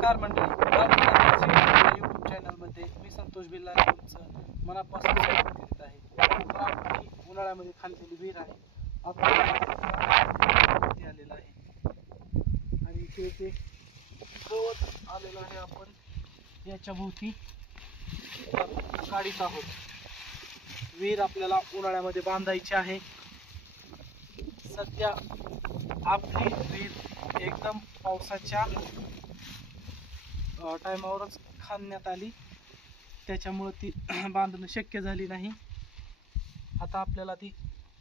नमस्कार मंडळी, यूट्यूब चॅनलमध्ये मी संतोष बिल्ला तुमचं मनापासून स्वागत करीत आहे. उन्हाळ्यामध्ये खाल्लेली विहीर आहे, आता आलेला आहे आणि इथे गवत आलेलं आहे. आपण याच्या भोवती काढीत आहोत. विहीर आपल्याला उन्हाळ्यामध्ये बांधायची आहे. सध्या आपली विहीर एकदम पावसाच्या टायमावरच खांदण्यात आली, त्याच्यामुळे ती बांधणं शक्य झाली नाही. आता आपल्याला ती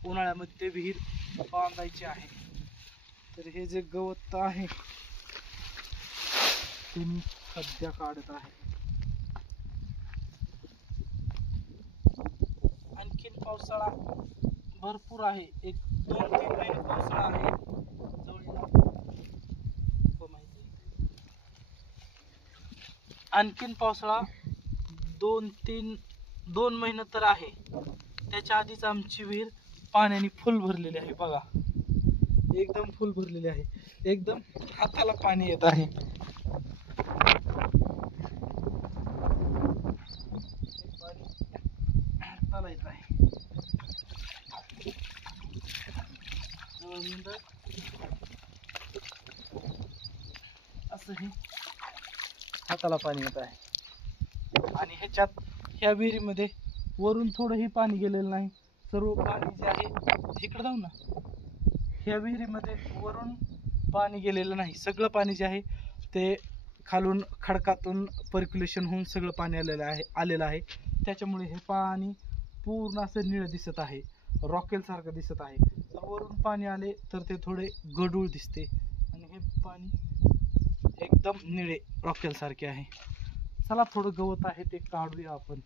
उन्हाळ्यामध्ये विहीर बांधायची आहे. तर हे जे गवत आहे ते मी सध्या काढत आहे. आणखीन पावसाळा भरपूर आहे, 1-2-3 महिने पावसाळा आहे. आणखीन पावसाळा 2 महिने तर आहे. त्याच्या आधीच आमची विहीर पाण्याने फुल भरलेली आहे. बघा, एकदम फुल भरलेली आहे, एकदम हाताला पाणी येत आहे. हाताला येत आहे. असं हे हाताला पाणी येत आहे. आणि ह्या विहिरीमध्ये वरून थोडंही पाणी गेलेलं नाही. सर्व पाणी जे आहे, इकडे जाऊ ना, ह्या विहिरीमध्ये वरून पाणी गेलेलं नाही. सगळं पाणी जे आहे ते खालून खडकातून पर्क्युलेशन होऊन सगळं पाणी आलेलं आहे. त्याच्यामुळे हे पाणी पूर्ण असं निळं दिसत आहे, रॉकेल सारखं दिसत आहे. जर वरून पाणी आले तर ते थोडे गढूळ दिसते आणि हे पाणी एकदम निळे रॉकेल सारखे आहे. चला, थोडं गवत आहे ते काढूया आपण.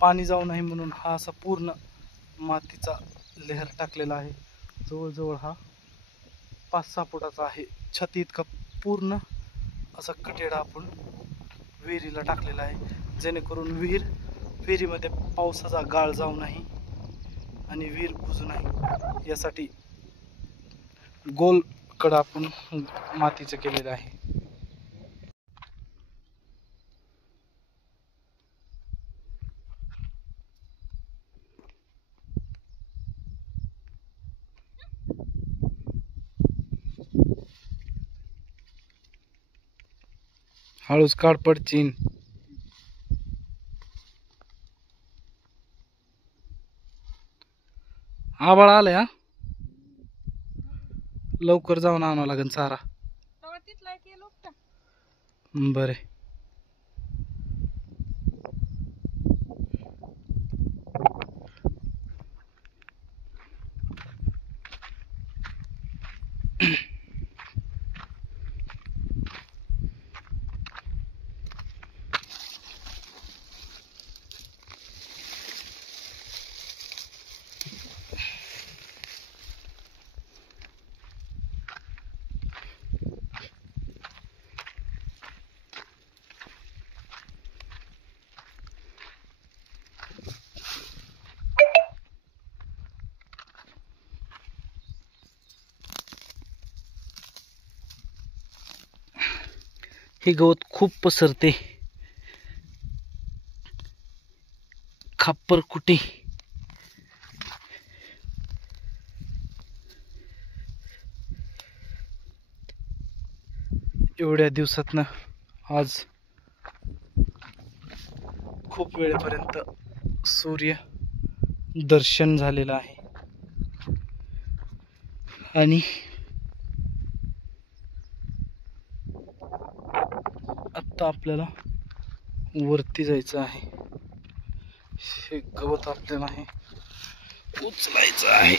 पाणी जाऊ नये म्हणून हा असा पूर्ण मातीचा लेहर टाकलेला आहे. जवळजवळ हा 5-6 फुटाचा आहे. छती इतका पूर्ण असा कटेडा आपण विहिरीला टाकलेला आहे, जेणेकरून विहिरीमध्ये पावसाचा गाळ जाऊ नाही आणि विहीर बुजू नाही, यासाठी गोल कडा आपण मातीचं केलेलं आहे. हळूच काढ पडचीन. आबाळ आलंय. हा, लवकर जाऊन आणावं लागेल चारा. बरे, हे गवत खूप पसरते. खापरकुटी एवढ्या दिवसातनं आज खूप वेळेपर्यंत सूर्य दर्शन झालेलं आहे. आणि आता आपल्याला वरती जायचं आहे. हे गवत आपल्याला आहे उचलायचं आहे.